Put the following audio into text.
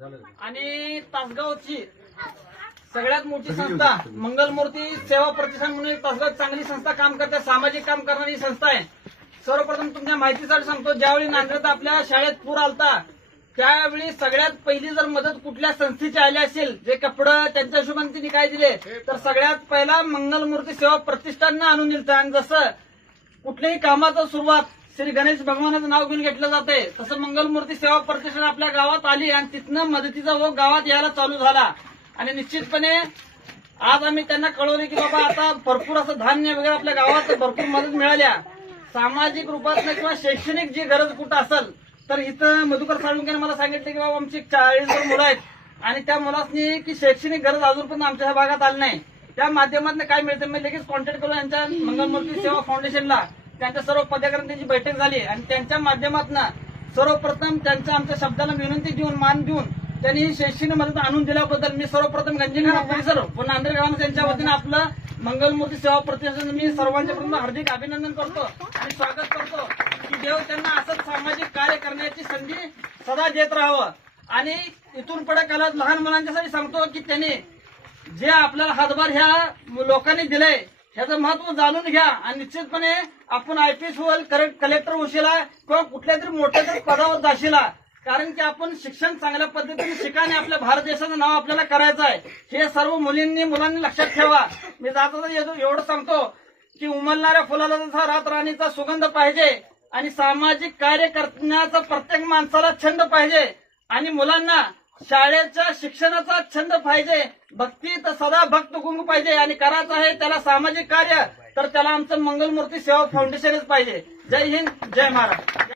आणि तासगावची सगळ्यात मोठी संस्था मंगलमूर्ती सेवा प्रतिष्ठान म्हणून एक तासगाव चांगली संस्था काम करते सामाजिक काम करणारी संस्था आहे. सर्वप्रथम तुमच्या माहितीसाठी सांगतो ज्यावेळी नांदेड आपल्या शाळेत पूर आलता त्यावेळी सगळ्यात पहिली जर मदत कुठल्या संस्थेची आली असेल जे कपडं त्यांच्या हिशोबाने तिने काय दिले तर सगळ्यात पहिला मंगलमूर्ती सेवा प्रतिष्ठाननं आणून दिलं आणि जसं कुठल्याही कामाचं सुरुवात श्री गणेश भगवानाचं नाव घेऊन घेतलं जाते तसं मंगलमूर्ती सेवा प्रतिष्ठान आपल्या गावात आली आणि तिथनं मदतीचा ओघ गावात यायला चालू झाला. आणि निश्चितपणे आज आम्ही त्यांना कळवले की बाबा आता भरपूर असं धान्य वगैरे आपल्या गावात भरपूर मदत मिळाल्या. सामाजिक रूपात किंवा शैक्षणिक जी गरज कुठं असेल तर इथं मधुकर साळुंकेने मला सांगितलं की बाबा आमची चाळीस मुलं आहेत. आणि त्या मुलांनी की शैक्षणिक गरज अजून पण आमच्या ह्या भागात आली नाही. त्या माध्यमातून काय मिळतं मी लगेच कॉन्टॅक्ट करून यांच्या मंगलमूर्ती सेवा फाउंडेशनला त्यांच्या सर्व पदाधिकाऱ्यांची बैठक झाली आणि त्यांच्या माध्यमातून सर्वप्रथम त्यांच्या आमच्या शब्दाला विनंती देऊन मान देऊन त्यांनी ही शैक्षणिक मदत आणून दिल्याबद्दल मी सर्वप्रथम गंजीखाना परिसर व नांदेड ग्राम यांच्या वतीनं आपलं मंगलमूर्ती सेवा प्रतिष्ठान मी सर्वांच्या प्रथम हार्दिक अभिनंदन करतो आणि स्वागत करतो की देव त्यांना असंच सामाजिक कार्य करण्याची संधी सदा देत राहावं. आणि इथून पुढे काळात लहान मुलांच्यासाठी सांगतो की त्यांनी जे आपल्याला हातभार ह्या लोकांनी दिलंय ह्याचं महत्त्व जाणून घ्या आणि निश्चितपणे आपण आयपीएस होईल कलेक्टर होशीला किंवा कुठल्या तरी मोठ्या तरी पदावर जाशीला. कारण की आपण शिक्षण चांगल्या पद्धतीने शिकाने आपल्या भारत देशाचं नाव आपल्याला करायचं आहे. हे सर्व मुलींनी मुलांनी लक्षात ठेवा. मी जाता एवढं सांगतो की उमलणाऱ्या फुलाला जसा रातराणीचा सुगंध पाहिजे आणि सामाजिक कार्य करण्याचा प्रत्येक माणसाला छंद पाहिजे. आणि मुलांना शाळेच्या शिक्षणाचा छंद पाहिजे. भक्ती तर सदा भक्त गुंग पाहिजे आणि करायचं आहे त्याला सामाजिक कार्य तर त्याला आमचं मंगलमूर्ती सेवा फाउंडेशनच पाहिजे. जय हिंद जय महाराष्ट्र.